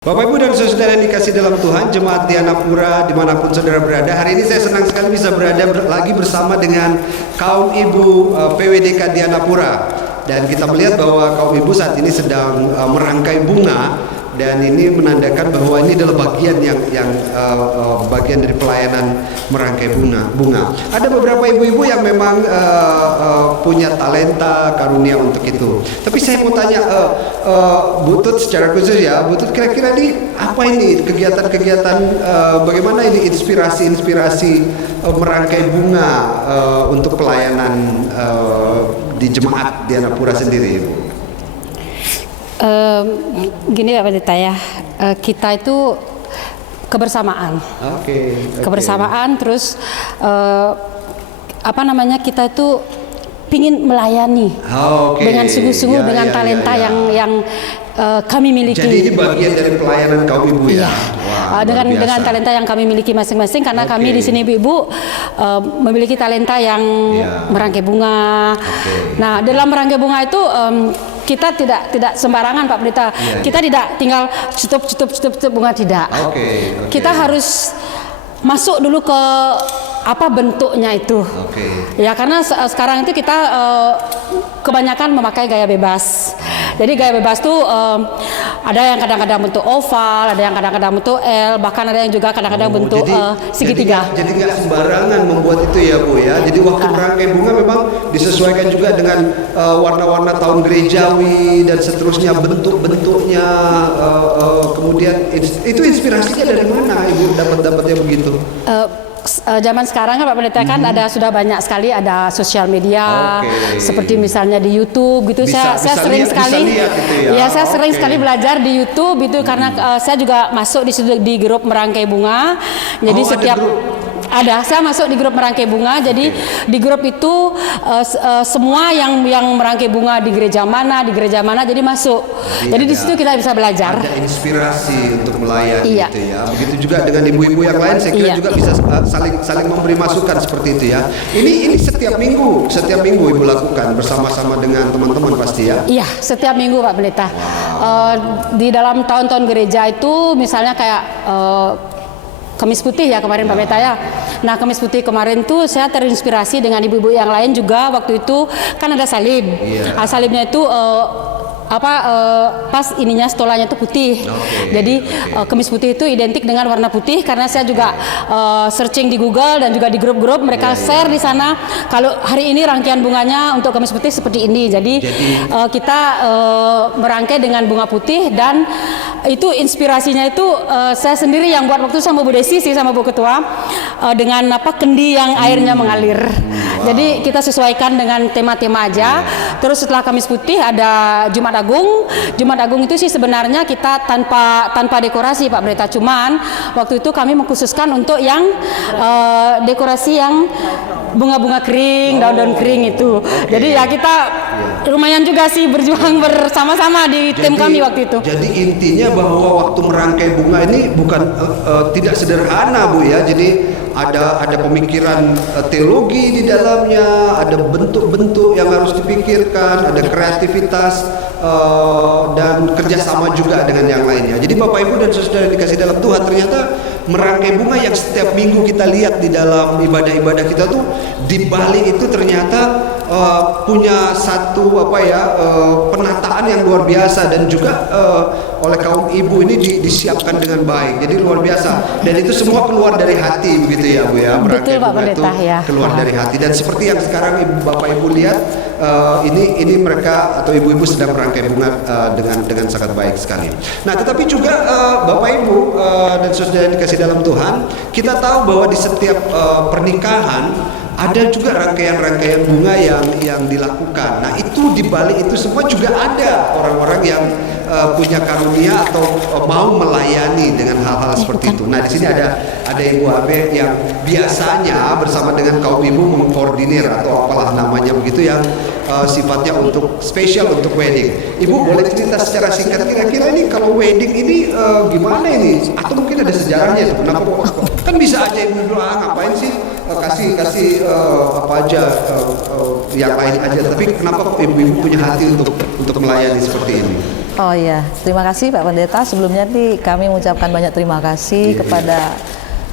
Bapak Ibu dan saudara yang dikasih dalam Tuhan, Jemaat Dianapura dimanapun saudara berada, hari ini saya senang sekali bisa berada lagi bersama dengan kaum ibu PWDK Dianapura. Dan kita melihat bahwa kaum ibu saat ini sedang merangkai bunga, dan ini menandakan bahwa ini adalah bagian bagian dari pelayanan merangkai bunga. Ada beberapa ibu-ibu yang memang punya talenta karunia untuk itu. Tapi saya mau tanya Bu Tut secara khusus ya, Bu Tut, kira-kira ini apa ini kegiatan-kegiatan bagaimana ini inspirasi merangkai bunga untuk pelayanan di Jemaat Dianapura sendiri, Ibu? Gini Pak Pendeta ya, kita itu kebersamaan. Okay. Kebersamaan, terus kita itu pingin melayani dengan sungguh-sungguh, dengan talenta yang kami miliki. Jadi ini bagian dari pelayanan kaum ibu ya. Wow, dengan talenta yang kami miliki masing-masing, karena kami di sini ibu memiliki talenta yang merangkai bunga. Nah, dalam merangkai bunga itu kita tidak sembarangan Pak Pendeta. Kita tidak tinggal cutup bunga, tidak. Kita harus masuk dulu ke apa bentuknya itu. Ya, karena sekarang itu kita kebanyakan memakai gaya bebas. Jadi gaya bebas tuh ada yang kadang-kadang bentuk oval, ada yang kadang-kadang bentuk L, bahkan ada yang juga kadang-kadang bentuk segitiga. Jadi nggak sembarangan membuat itu ya Bu ya. Jadi waktu merangkai bunga memang disesuaikan juga dengan warna-warna tahun gerejawi dan seterusnya, bentuk-bentuknya. Kemudian itu inspirasinya dari mana Ibu dapatnya begitu? Zaman sekarang kan Pak Pendeta kan sudah banyak sekali, ada sosial media, seperti misalnya di YouTube gitu. Saya sering sekali saya sering sekali belajar di YouTube itu, karena saya juga masuk di grup merangkai bunga. Jadi saya masuk di grup merangkai bunga. Jadi di grup itu semua yang merangkai bunga di gereja mana, jadi masuk. Jadi di situ kita bisa belajar. Ada inspirasi untuk melayani gitu ya. Begitu juga dengan ibu-ibu yang lain, saya kira juga bisa saling memberi masukan seperti itu ya. Ini setiap minggu Ibu lakukan bersama-sama dengan teman-teman pasti ya. Iya, setiap minggu Pak Pendeta. Di dalam tahun-tahun gereja itu misalnya kayak Kemis Putih ya kemarin Pak Pendeta ya. Nah, Kemis Putih kemarin tuh saya terinspirasi dengan ibu-ibu yang lain juga. Waktu itu kan ada salib. Salibnya itu pas ininya stolanya itu putih. Jadi Kemis Putih itu identik dengan warna putih, karena saya juga searching di Google dan juga di grup-grup mereka share di sana. Kalau hari ini rangkaian bunganya untuk Kemis Putih seperti ini. Jadi kita merangkai dengan bunga putih, dan itu inspirasinya itu saya sendiri yang buat waktu sama Bu Desi sih, sama Bu Ketua, dengan kendi yang airnya mengalir. Jadi kita sesuaikan dengan tema-tema aja. Terus setelah Kamis Putih ada Jumat Agung itu sih sebenarnya kita tanpa dekorasi Pak Pendeta. Cuman waktu itu kami mengkhususkan untuk yang dekorasi yang bunga-bunga kering, daun-daun kering itu. Jadi ya kita lumayan juga sih berjuang bersama-sama di tim kami waktu itu. Jadi intinya bahwa waktu merangkai bunga ini bukan tidak sederhana Bu ya. Jadi ada pemikiran teologi di dalamnya, ada bentuk-bentuk yang harus dipikirkan, ada kreativitas dan kerjasama juga dengan yang lainnya. Jadi Bapak Ibu dan saudara yang dikasih dalam Tuhan, ternyata merangkai bunga yang setiap minggu kita lihat di dalam ibadah-ibadah kita tuh, di balik itu ternyata punya satu penataan yang luar biasa, dan juga oleh kaum ibu ini disiapkan dengan baik. Jadi luar biasa, dan itu semua keluar dari hati begitu ya Bu ya. Betul Pak Pendeta ya. Keluar dari hati, dan seperti yang sekarang Bapak Ibu lihat, ini mereka atau ibu-ibu sedang merangkai bunga dengan sangat baik sekali. Nah, tetapi juga Bapak Ibu dan saudara yang dikasih dalam Tuhan, kita tahu bahwa di setiap pernikahan ada juga rangkaian-rangkaian bunga yang dilakukan. Nah, itu di balik itu semua juga ada orang-orang yang punya karunia atau mau melayani dengan hal-hal seperti itu. Nah, di sini ada Ibu Abe yang biasanya bersama dengan kaum ibu mengkoordinir atau apalah namanya begitu, yang sifatnya untuk spesial untuk wedding. Ibu boleh cerita secara singkat kira-kira ini kalau wedding ini gimana ini? Atau mungkin ada sejarahnya? Kenapa kan bisa aja ibu bilang ngapain sih kasih apa aja yang lain aja, tapi kenapa ibu-ibu punya hati untuk melayani seperti ini? Oh iya, terima kasih Pak Pendeta. Sebelumnya nih kami mengucapkan banyak terima kasih kepada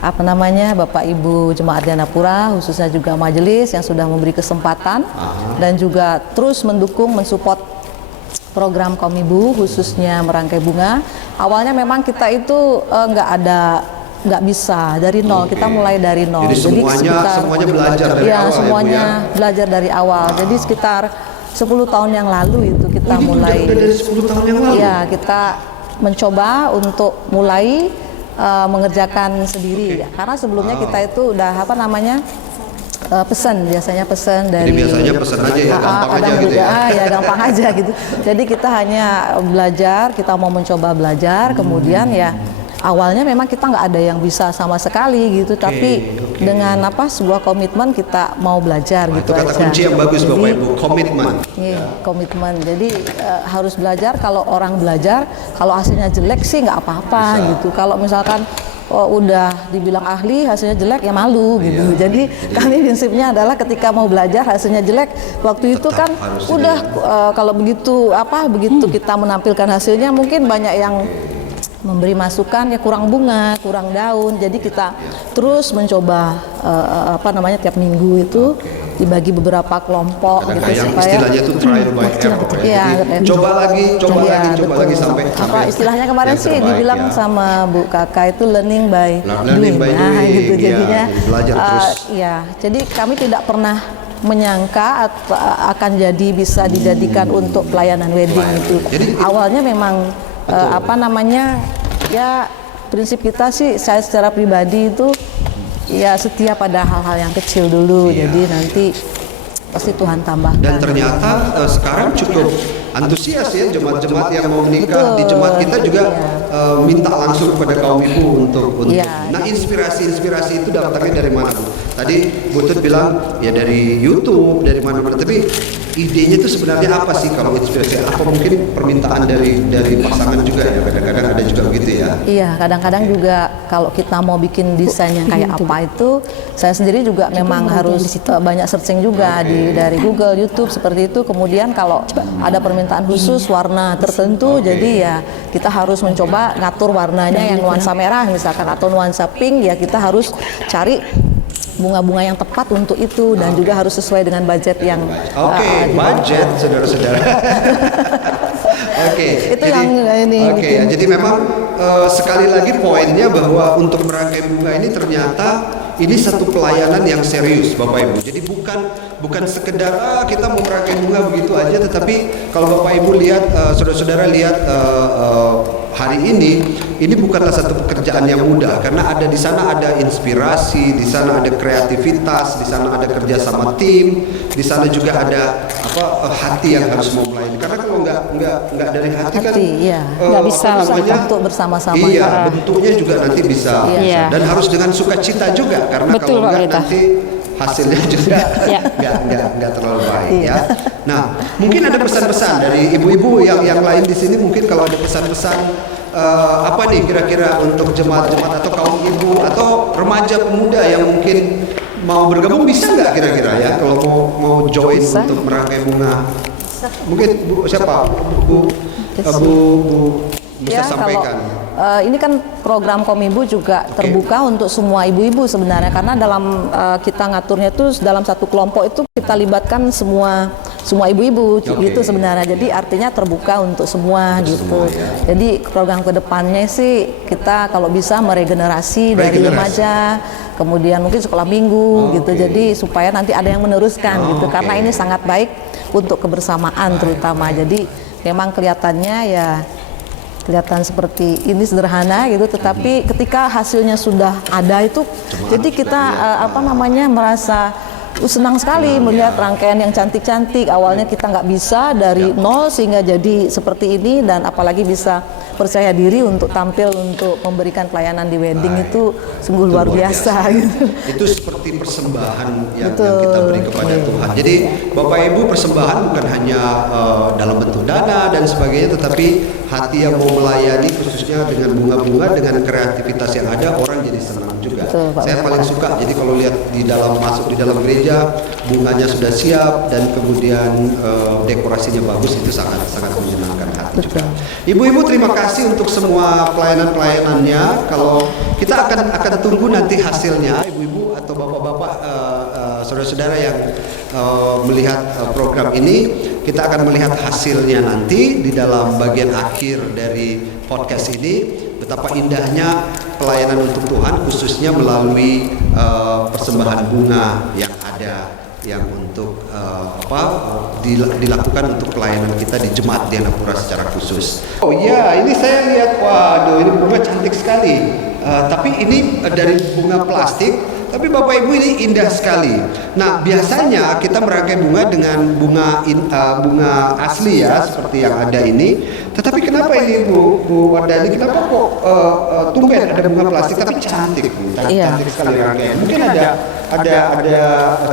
Bapak Ibu Jemaat Gandapura, khususnya juga majelis yang sudah memberi kesempatan dan juga terus mendukung, mensupport program Komibu khususnya merangkai bunga. Awalnya memang kita itu nggak bisa dari nol, kita mulai dari nol. Jadi semuanya belajar dari awal semuanya ya, Bu, ya? belajar dari awal. Jadi sekitar 10 tahun yang lalu itu kita mulai. Udah dari 10 tahun yang lalu? Ya, kita mencoba untuk mulai mengerjakan sendiri. Karena sebelumnya kita itu udah biasanya pesan dari. Jadi biasanya pesan aja ya, gampang aja gitu ya? Ya gampang aja gitu. Jadi kita hanya belajar, kita mau mencoba belajar, kemudian ya awalnya memang kita nggak ada yang bisa sama sekali gitu, tapi dengan sebuah komitmen kita mau belajar gitu itu kata aja. kunci yang bagus Bapak Ibu, komitmen. Iya, komitmen. Jadi harus belajar. Kalau orang belajar, kalau hasilnya jelek sih nggak apa-apa gitu. Kalau misalkan udah dibilang ahli hasilnya jelek ya malu gitu. Jadi kami prinsipnya adalah ketika mau belajar hasilnya jelek, waktu itu kan udah kalau begitu kita menampilkan hasilnya mungkin banyak yang memberi masukan ya kurang bunga, kurang daun. Jadi kita terus mencoba tiap minggu itu dibagi beberapa kelompok Kadang gitu yang supaya istilahnya itu trial by error. Iya, Jadi, coba lagi sampai istilahnya kemarin yang sih terbaik, dibilang ya. sama Bu Kakak itu learning by Learning by Nah, doing, gitu ya, jadinya jadi belajar terus. jadi kami tidak pernah menyangka akan jadi bisa dijadikan untuk pelayanan wedding itu. Jadi- Awalnya memang ya prinsip kita sih, saya secara pribadi itu ya setia pada hal-hal yang kecil dulu. Jadi nanti pasti Tuhan tambahkan. Dan ternyata sekarang cukup antusias ya jemaat-jemaat yang mau menikah. Di jemaat kita juga minta langsung kepada kaum ibu untuk. Iya. Nah, inspirasi itu datangnya dari mana, Bu? Tadi Bu Tut bilang ya dari YouTube, dari mana-mana. Tapi idenya itu sebenarnya apa sih kalau inspirasi? Apa mungkin permintaan dari pasangan juga ya? Kadang-kadang ada juga begitu ya. Iya, kadang-kadang juga kalau kita mau bikin desain yang kayak apa itu, saya sendiri juga memang harus banyak searching juga dari Google, YouTube seperti itu. Kemudian kalau ada permintaan khusus warna tertentu, jadi ya kita harus mencoba ngatur warnanya yang nuansa merah misalkan atau nuansa pink, ya kita harus cari bunga-bunga yang tepat untuk itu dan juga harus sesuai dengan budget yang budget saudara-saudara. Itu yang ini. Jadi memang sekali lagi poinnya bahwa untuk merangkai bunga ini ternyata ini satu pelayanan yang serius Bapak Ibu. Jadi bukan sekedar kita mau merangkai bunga begitu aja, tetapi kalau Bapak Ibu lihat saudara-saudara lihat hari ini bukanlah satu pekerjaan yang mudah karena di sana ada inspirasi, di sana ada kreativitas, di sana ada kerja sama tim, di sana juga ada hati yang harus mau melayani. Karena kalau nggak dari hati kan nggak bisa untuk bersama-sama. Iya, bentuknya juga nanti bisa. Dan harus dengan sukacita juga karena Betul, kalau nggak Pak nanti hasilnya juga nggak terlalu baik ya. Nah, mungkin ada pesan-pesan dari ibu-ibu yang lain di sini, mungkin kalau ada pesan-pesan apa nih kira-kira untuk jemaat-jemaat atau kaum ibu atau remaja pemuda yang mungkin mau bergabung, bisa nggak kira-kira ya kalau mau join untuk merangkai bunga? Mungkin Bu siapa? Bu bisa sampaikan. Ini kan program Komibu juga terbuka untuk semua ibu-ibu sebenarnya, karena dalam kita ngaturnya itu dalam satu kelompok itu kita libatkan semua ibu-ibu gitu sebenarnya. Jadi artinya terbuka untuk semua gitu. Jadi program kedepannya sih kita kalau bisa meregenerasi dari remaja, kemudian mungkin sekolah minggu gitu. Jadi supaya nanti ada yang meneruskan gitu, karena ini sangat baik untuk kebersamaan terutama. Jadi memang kelihatan seperti ini sederhana gitu, tetapi ketika hasilnya sudah ada itu, jadi kita merasa senang sekali melihat rangkaian yang cantik-cantik. Awalnya kita nggak bisa dari nol sehingga jadi seperti ini, dan apalagi bisa percaya diri untuk tampil untuk memberikan pelayanan di wedding itu sungguh luar biasa gitu. Itu seperti persembahan yang kita beri kepada Tuhan. Jadi Bapak Ibu, persembahan bukan hanya dalam bentuk dana dan sebagainya, tetapi hati yang mau melayani khususnya dengan bunga-bunga, dengan kreativitas yang ada, orang jadi senang juga. Saya paling suka jadi kalau lihat masuk di dalam gereja, bunganya sudah siap dan kemudian dekorasinya bagus, itu sangat menyenangkan hati. Tuhan juga. Ibu-ibu terima kasih untuk semua pelayanan-pelayanannya. Kalau kita akan tunggu nanti hasilnya, ibu-ibu atau bapak-bapak, saudara-saudara yang melihat program ini, kita akan melihat hasilnya nanti di dalam bagian akhir dari podcast ini. Betapa indahnya pelayanan untuk Tuhan, khususnya melalui persembahan bunga yang ada, yang untuk dilakukan untuk pelayanan kita di Jemaat Dianapura secara khusus. Oh iya, ini saya lihat, waduh, ini bunga cantik sekali. Tapi ini dari bunga plastik, tapi Bapak Ibu ini indah sekali. Nah, biasanya kita merangkai bunga dengan bunga asli ya, seperti yang ada ini. Tetapi kenapa ini Bu Wardani, kenapa kok tumben ada bunga plastik tapi cantik Bu, cantik sekali rangkaian. Mungkin ada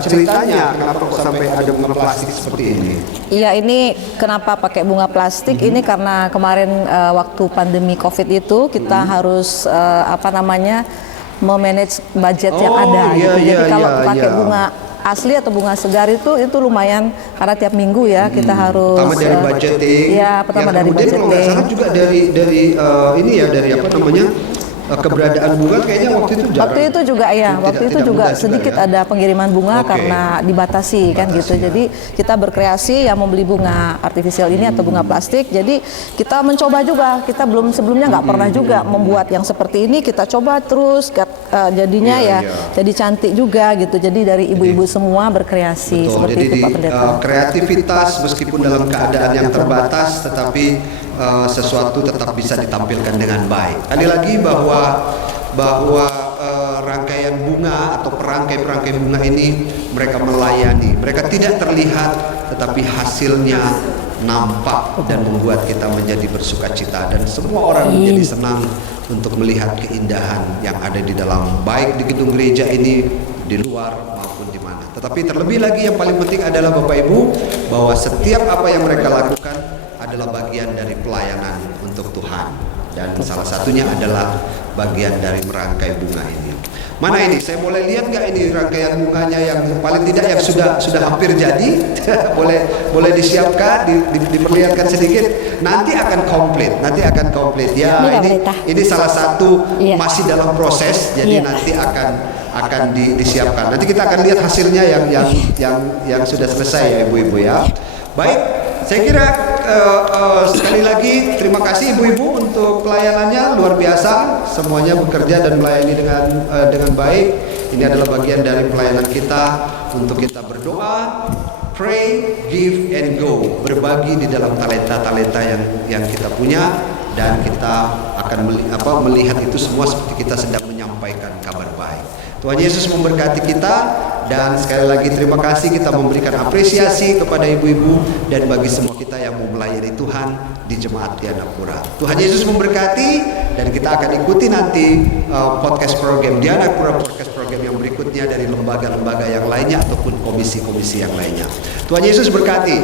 ceritanya kenapa kok sampai ada bunga plastik seperti ini. Iya, ini kenapa pakai bunga plastik? Ini karena kemarin waktu pandemi COVID itu kita harus memanage budget yang ada. Jadi kalau pakai bunga asli atau bunga segar itu lumayan, karena tiap minggu ya kita harus pertama dari budgeting. Ya, pertama dari budgeting. Kalau nggak salah juga dari keberadaan bunga kayaknya waktu itu jarang. Waktu itu juga sedikit ada pengiriman bunga karena dibatasi kan gitu. Jadi kita berkreasi yang membeli bunga artifisial ini atau bunga plastik. Jadi kita mencoba juga. Kita sebelumnya nggak pernah juga membuat yang seperti ini. Kita coba terus jadinya jadi cantik juga gitu. Jadi dari ibu-ibu semua berkreasi. Betul. Seperti Jadi itu Pak Pendeta. Kreativitas meskipun dalam keadaan yang terbatas, tetapi sesuatu tetap bisa ditampilkan dengan baik. Sekali lagi bahwa rangkaian bunga atau perangkai bunga ini mereka melayani. Mereka tidak terlihat, tetapi hasilnya nampak dan membuat kita menjadi bersukacita, dan semua orang menjadi senang untuk melihat keindahan yang ada di dalam, baik di gedung gereja ini, di luar maupun di mana. Tetapi terlebih lagi yang paling penting adalah Bapak Ibu, bahwa setiap apa yang mereka lakukan adalah bagian dari pelayanan untuk Tuhan, dan salah satunya adalah bagian dari merangkai bunga ini. Mana ini? Saya boleh lihat nggak ini rangkaian bunganya yang paling tidak yang sudah hampir jadi? boleh disiapkan, diperlihatkan sedikit. Nanti akan komplit. Ya, ini salah satu masih dalam proses, jadi nanti akan disiapkan. Nanti kita akan lihat hasilnya yang sudah selesai ya ibu-ibu ya. Baik, saya kira sekali lagi terima kasih ibu-ibu untuk pelayanannya, luar biasa. Semuanya bekerja dan melayani dengan baik. Ini adalah bagian dari pelayanan kita untuk kita berdoa, pray, give and go, berbagi di dalam talenta-talenta yang kita punya, dan kita akan melihat itu semua seperti kita sedang menyampaikan kabar baik. Tuhan Yesus memberkati kita, dan sekali lagi terima kasih, kita memberikan apresiasi kepada ibu-ibu dan bagi semua kita yang mau melayani Tuhan di Jemaat Dianapura. Tuhan Yesus memberkati, dan kita akan ikuti nanti podcast program Dianapura, podcast program yang berikutnya dari lembaga-lembaga yang lainnya ataupun komisi-komisi yang lainnya. Tuhan Yesus berkati.